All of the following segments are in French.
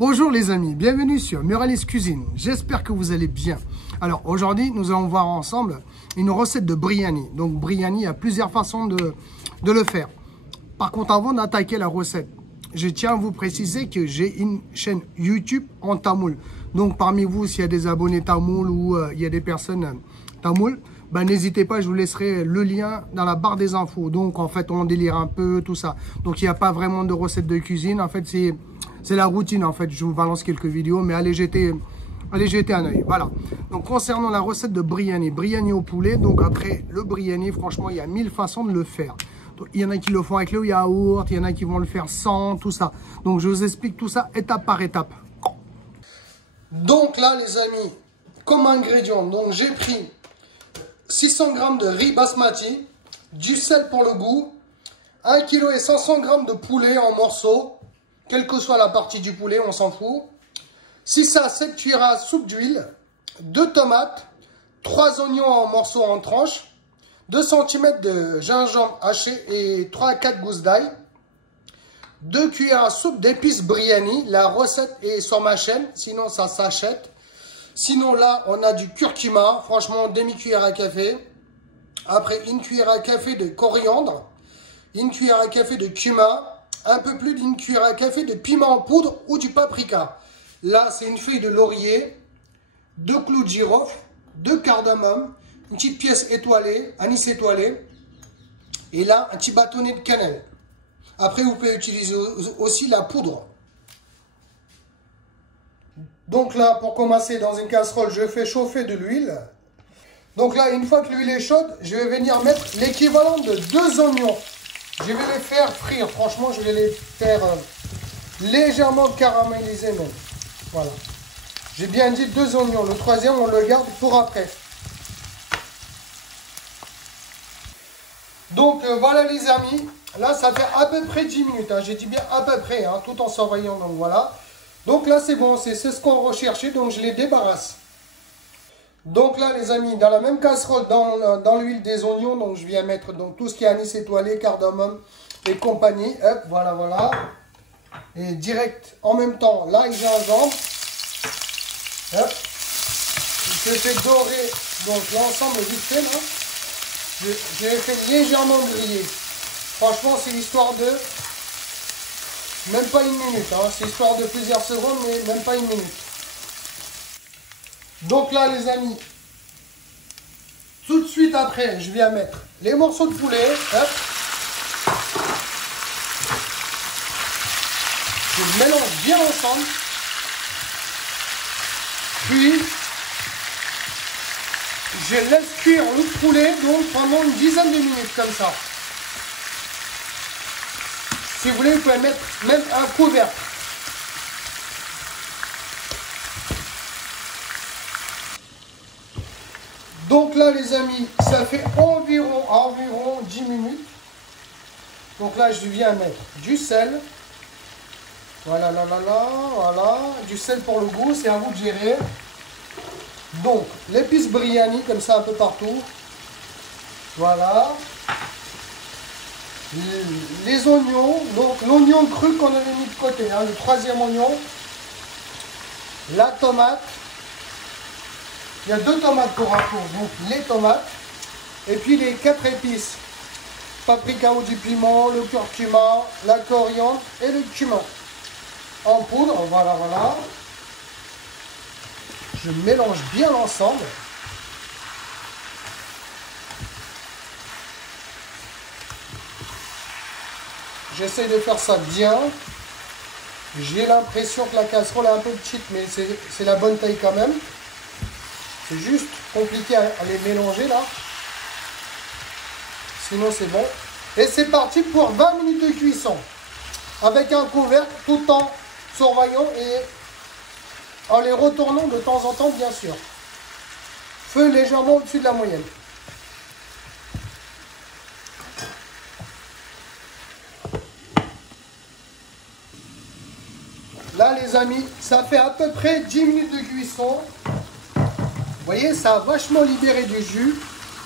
Bonjour les amis, bienvenue sur Muralis Cuisine, j'espère que vous allez bien. Alors aujourd'hui nous allons voir ensemble une recette de biryani. Donc biryani, il y a plusieurs façons de le faire. Par contre, avant d'attaquer la recette, je tiens à vous préciser que j'ai une chaîne YouTube en tamoul. Donc parmi vous, s'il y a des abonnés tamoul ou il y a des personnes tamoul, ben, n'hésitez pas, je vous laisserai le lien dans la barre des infos. Donc en fait on délire un peu, tout ça. Donc il n'y a pas vraiment de recette de cuisine, en fait c'est la routine en fait. Je vous balance quelques vidéos, mais allez jeter un œil. Voilà. Donc concernant la recette de biryani au poulet, donc après le biryani, franchement il y a 1000 façons de le faire. Donc, il y en a qui le font avec le yaourt, il y en a qui vont le faire sans, tout ça. Donc je vous explique tout ça étape par étape. Donc là les amis, comme ingrédients, donc j'ai pris 600 g de riz basmati, du sel pour le goût, 1 kg et 500 g de poulet en morceaux, quelle que soit la partie du poulet, on s'en fout. 6 à 7 cuillères à soupe d'huile, 2 tomates, 3 oignons en morceaux en tranches, 2 cm de gingembre haché et 3 à 4 gousses d'ail, 2 cuillères à soupe d'épices biryani. La recette est sur ma chaîne, sinon ça s'achète. Sinon là, on a du curcuma, franchement demi-cuillère à café. Après, une cuillère à café de coriandre, une cuillère à café de cumin, un peu plus d'une cuillère à café de piment en poudre ou du paprika. Là, c'est une feuille de laurier, 2 clous de girofle, 2 cardamome, une petite pièce étoilée, anis étoilé. Et là, un petit bâtonnet de cannelle. Après, vous pouvez utiliser aussi la poudre. Donc là, pour commencer, dans une casserole, je fais chauffer de l'huile. Donc là, une fois que l'huile est chaude, je vais venir mettre l'équivalent de 2 oignons. Je vais les faire frire. Franchement, je vais les faire légèrement caraméliser même. Voilà. J'ai bien dit 2 oignons. Le troisième, on le garde pour après. Donc voilà les amis. Là, ça fait à peu près 10 minutes. Hein. J'ai dit bien à peu près, hein, tout en surveillant. Donc voilà. Donc là, c'est bon, c'est ce qu'on recherchait, donc je les débarrasse. Donc là, les amis, dans la même casserole, dans l'huile des oignons, donc je viens mettre donc, tout ce qui est anis étoilé, cardamome et compagnie. Hop, voilà, voilà. Et direct, en même temps, l'ail gingembre. Hop. Je fais dorer donc l'ensemble vite fait, là. Je l'ai fait légèrement griller. Franchement, c'est l'histoire de... Même pas une minute, hein. C'est histoire de plusieurs secondes, mais même pas une minute. Donc là, les amis, tout de suite après, je viens mettre les morceaux de poulet. Hop. Je mélange bien ensemble. Puis, je laisse cuire le poulet donc pendant une dizaine de minutes, comme ça. Si vous voulez, vous pouvez mettre même un couvercle. Donc là, les amis, ça fait environ 10 minutes. Donc là, je viens mettre du sel. Voilà, là, là, là, voilà. Du sel pour le goût, c'est à vous de gérer. Donc, l'épice biryani, comme ça, un peu partout. Voilà. Les oignons, donc l'oignon cru qu'on avait mis de côté, hein, le troisième oignon, la tomate, il y a 2 tomates pour un tour, donc les tomates, et puis les 4 épices, paprika ou du piment, le curcuma, la coriandre et le cumin, en poudre, voilà, voilà. Je mélange bien l'ensemble. J'essaie de faire ça bien. J'ai l'impression que la casserole est un peu petite, mais c'est la bonne taille quand même. C'est juste compliqué à les mélanger là. Sinon c'est bon. Et c'est parti pour 20 minutes de cuisson. Avec un couvercle tout en surveillant et en les retournant de temps en temps bien sûr. Feu légèrement au-dessus de la moyenne. Là les amis, ça fait à peu près 10 minutes de cuisson. Vous voyez, ça a vachement libéré du jus.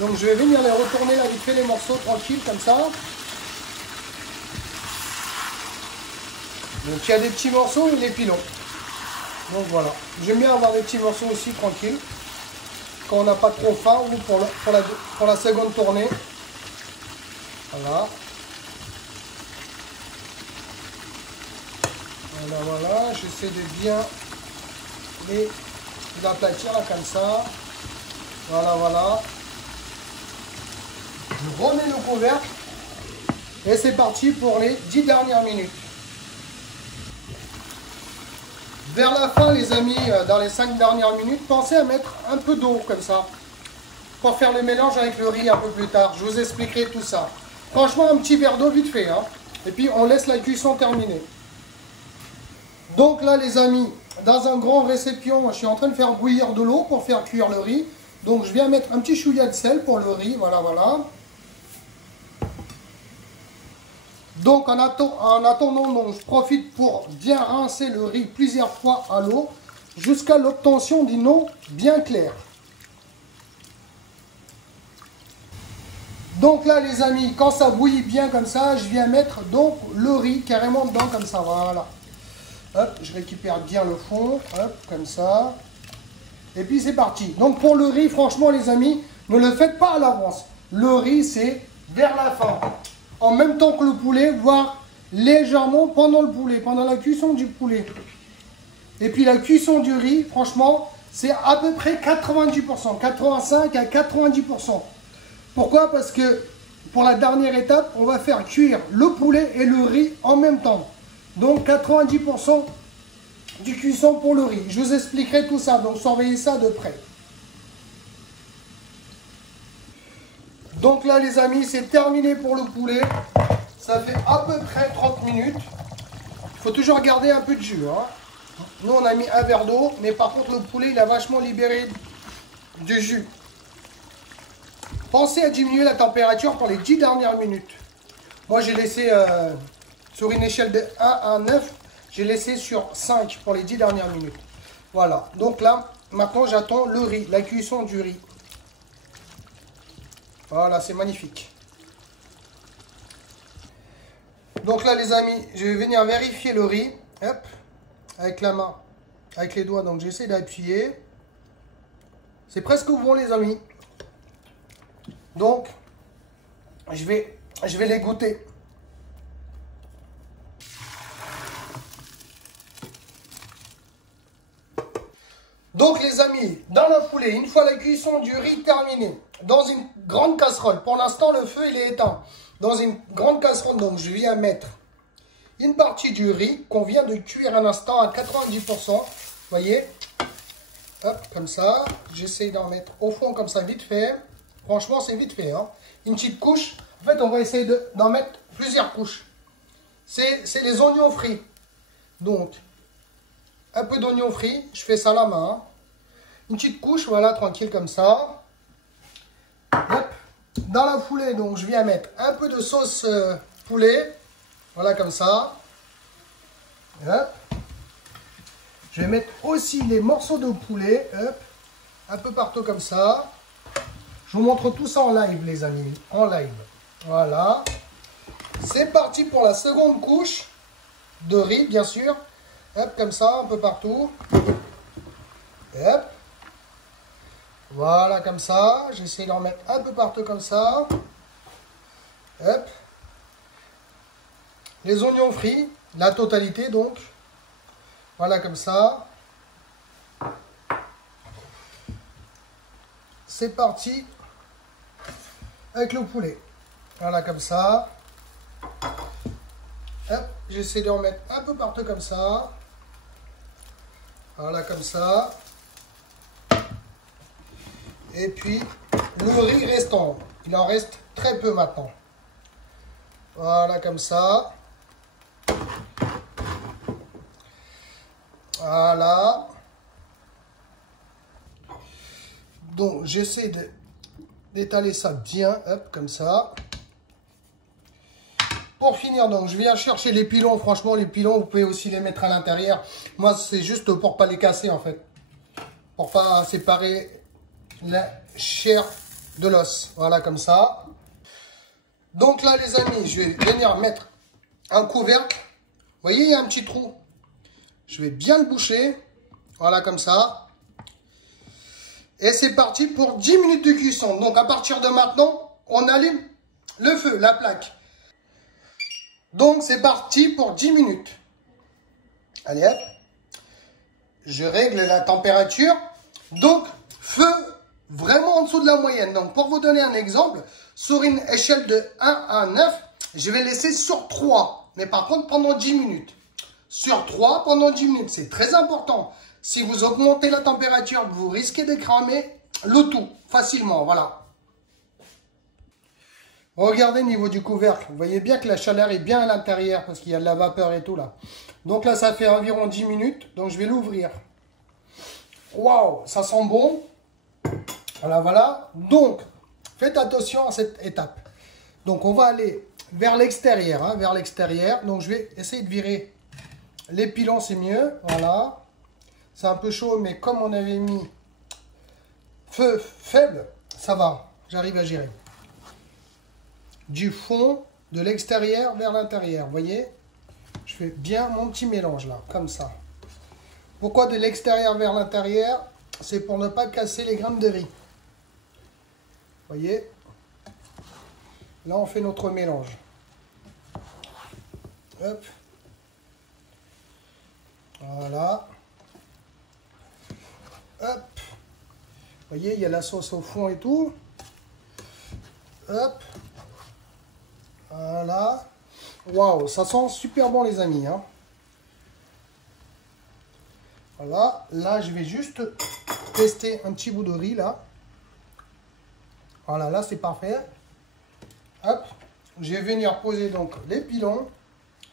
Donc je vais venir les retourner là vite fait les morceaux tranquilles comme ça. Donc il y a des petits morceaux et les pilons. Donc voilà. J'aime bien avoir des petits morceaux aussi tranquilles. Quand on n'a pas trop faim ou pour la seconde tournée. Voilà. Voilà. J'essaie de bien les aplatir là, comme ça. Voilà. Je remets le couvercle. Et c'est parti pour les 10 dernières minutes. Vers la fin, les amis, dans les 5 dernières minutes, pensez à mettre un peu d'eau comme ça. Pour faire le mélange avec le riz un peu plus tard. Je vous expliquerai tout ça. Franchement, un petit verre d'eau vite fait. Hein. Et puis, on laisse la cuisson terminer. Donc là, les amis, dans un grand récipient, je suis en train de faire bouillir de l'eau pour faire cuire le riz. Donc, je viens mettre un petit chouïa de sel pour le riz. Voilà. Donc, en attendant, donc, je profite pour bien rincer le riz plusieurs fois à l'eau jusqu'à l'obtention d'une eau bien claire. Donc là, les amis, quand ça bouillit bien comme ça, je viens mettre donc le riz carrément dedans comme ça. Voilà. Hop, je récupère bien le fond. Hop, comme ça. Et puis, c'est parti. Donc, pour le riz, franchement, les amis, ne le faites pas à l'avance. Le riz, c'est vers la fin. En même temps que le poulet, voire légèrement pendant le poulet, pendant la cuisson du poulet. Et puis la cuisson du riz, franchement, c'est à peu près 90%, 85 à 90%. Pourquoi? Parce que pour la dernière étape, on va faire cuire le poulet et le riz en même temps. Donc 90% du cuisson pour le riz. Je vous expliquerai tout ça, donc surveillez ça de près. Donc là, les amis, c'est terminé pour le poulet. Ça fait à peu près 30 minutes. Il faut toujours garder un peu de jus. Hein. Nous, on a mis un verre d'eau, mais par contre, le poulet, il a vachement libéré du jus. Pensez à diminuer la température pour les 10 dernières minutes. Moi, j'ai laissé, sur une échelle de 1 à 9, j'ai laissé sur 5 pour les 10 dernières minutes. Voilà. Donc là, maintenant, j'attends le riz, la cuisson du riz. Voilà, c'est magnifique. Donc là, les amis, je vais venir vérifier le riz. Hop, avec la main, avec les doigts. Donc j'essaie d'appuyer. C'est presque bon, les amis. Donc, je vais les goûter. Donc les amis, dans le poulet, une fois la cuisson du riz terminée, dans une grande casserole, pour l'instant le feu il est éteint, dans une grande casserole, donc je viens mettre une partie du riz qu'on vient de cuire un instant à 90%, voyez, hop, comme ça, j'essaye d'en mettre au fond comme ça vite fait, franchement c'est vite fait, hein. Une petite couche, en fait on va essayer d'en mettre plusieurs couches, c'est les oignons frits, donc un peu d'oignon frit, je fais ça à la main. Une petite couche, voilà, tranquille comme ça. Hop. Dans la foulée, donc je viens mettre un peu de sauce poulet. Voilà, comme ça. Hop. Je vais mettre aussi les morceaux de poulet. Hop. Un peu partout comme ça. Je vous montre tout ça en live, les amis. En live. Voilà. C'est parti pour la seconde couche de riz, bien sûr. Hop, comme ça, un peu partout. Hop. Voilà, comme ça. J'essaie d'en mettre un peu partout comme ça. Hop. Les oignons frits, la totalité donc. Voilà, comme ça. C'est parti avec le poulet. Voilà, comme ça. Hop, j'essaie d'en mettre un peu partout comme ça. Voilà, comme ça. Et puis, le riz restant. Il en reste très peu maintenant. Voilà, comme ça. Voilà. Donc, j'essaie d'étaler ça bien. Hop, comme ça. Pour finir, donc, je viens chercher les pilons. Franchement, les pilons, vous pouvez aussi les mettre à l'intérieur. Moi, c'est juste pour pas les casser, en fait. Pour pas séparer la chair de l'os. Voilà, comme ça. Donc là, les amis, je vais venir mettre un couvercle. Vous voyez, il y a un petit trou. Je vais bien le boucher. Voilà, comme ça. Et c'est parti pour 10 minutes de cuisson. Donc, à partir de maintenant, on allume le feu, la plaque. Donc, c'est parti pour 10 minutes. Allez, hop. Je règle la température. Donc, feu vraiment en dessous de la moyenne. Donc, pour vous donner un exemple, sur une échelle de 1 à 9, je vais laisser sur 3. Mais par contre, pendant 10 minutes. Sur 3 pendant 10 minutes. C'est très important. Si vous augmentez la température, vous risquez de cramer le tout facilement. Voilà. Regardez au niveau du couvercle. Vous voyez bien que la chaleur est bien à l'intérieur parce qu'il y a de la vapeur et tout là. Donc là, ça fait environ 10 minutes. Donc je vais l'ouvrir. Waouh, ça sent bon. Voilà, voilà. Donc, faites attention à cette étape. Donc, on va aller vers l'extérieur. Hein, vers l'extérieur. Donc, je vais essayer de virer les pilons, c'est mieux. Voilà. C'est un peu chaud, mais comme on avait mis feu faible, ça va. J'arrive à gérer. Du fond, de l'extérieur vers l'intérieur. Vous voyez? Je fais bien mon petit mélange là, comme ça. Pourquoi de l'extérieur vers l'intérieur? C'est pour ne pas casser les graines de riz. Vous voyez? Là, on fait notre mélange. Hop. Voilà. Hop. Vous voyez, il y a la sauce au fond et tout. Hop. Voilà. Waouh, ça sent super bon les amis. Hein. Voilà. Là, je vais juste tester un petit bout de riz là. Voilà, là c'est parfait. Hop. Je vais venir poser donc les pilons.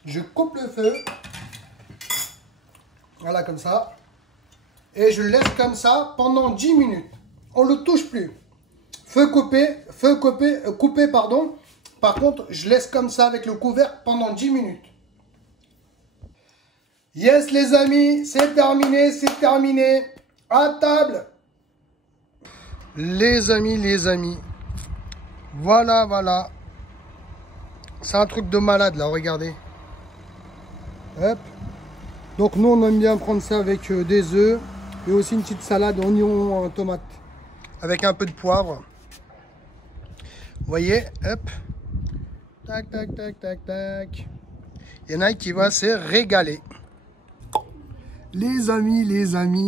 Je coupe le feu. Voilà, comme ça. Et je le laisse comme ça pendant 10 minutes. On ne le touche plus. Feu coupé, pardon. Par contre, je laisse comme ça avec le couvercle pendant 10 minutes. Yes les amis, c'est terminé, c'est terminé. À table. Les amis. Voilà, voilà. C'est un truc de malade là, regardez. Hop. Donc nous, on aime bien prendre ça avec des œufs. Et aussi une petite salade, oignon, tomate. Avec un peu de poivre. Vous voyez, hop. Tac, tac, tac, tac, tac. Il y en a qui va se régaler. Les amis,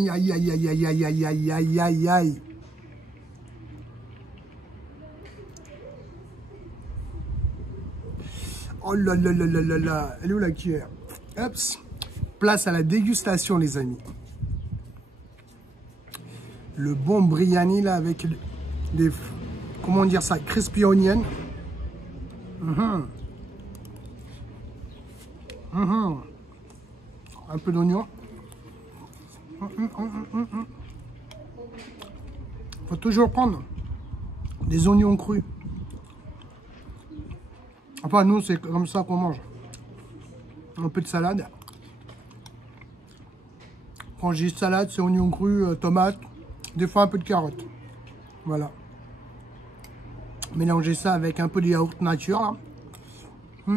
aïe, aïe, aïe, aïe, aïe, aïe, aïe, aïe, aïe, aïe. Oh là là là là là là. Elle est où la cuillère? Hop. Place à la dégustation, les amis. Le bon biryani là avec des, comment dire ça, crispy onion. Un peu d'oignon. Faut toujours prendre des oignons crus. Enfin, nous, c'est comme ça qu'on mange. Un peu de salade. Quand je dis salade, c'est oignons crus, tomates, des fois un peu de carottes. Voilà. Mélangez ça avec un peu de yaourt nature. Là.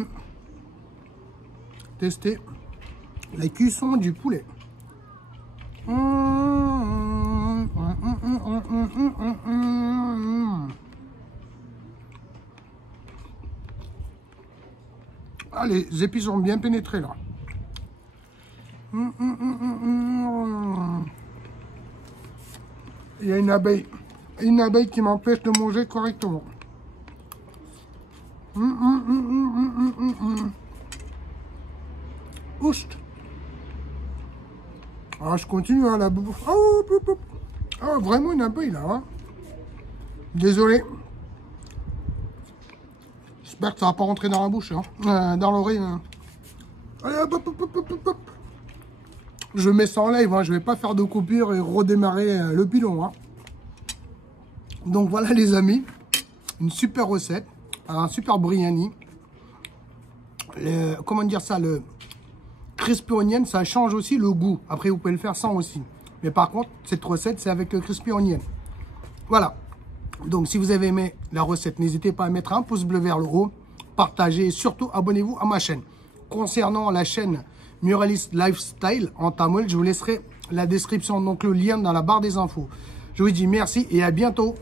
Testez la cuisson du poulet. Ah, les épices ont bien pénétré là. Il y a une abeille qui m'empêche de manger correctement. Oust. Alors je continue à la bouffe. Oh, vraiment une abeille là. Hein. Désolé. J'espère que ça va pas rentrer dans la bouche, hein. Dans l'oreille. Hein. Allez, hop. Je mets ça en live, hein. Je vais pas faire de coupure et redémarrer le pilon. Hein. Donc voilà les amis, une super recette, un super biryani. Comment dire ça, le crispy onion, ça change aussi le goût. Après vous pouvez le faire sans aussi. Mais par contre, cette recette, c'est avec le crispy onion. Voilà. Donc si vous avez aimé la recette, n'hésitez pas à mettre un pouce bleu vers le haut, partagez et surtout abonnez-vous à ma chaîne. Concernant la chaîne Muralist Lifestyle en tamoul, je vous laisserai la description, donc le lien dans la barre des infos. Je vous dis merci et à bientôt.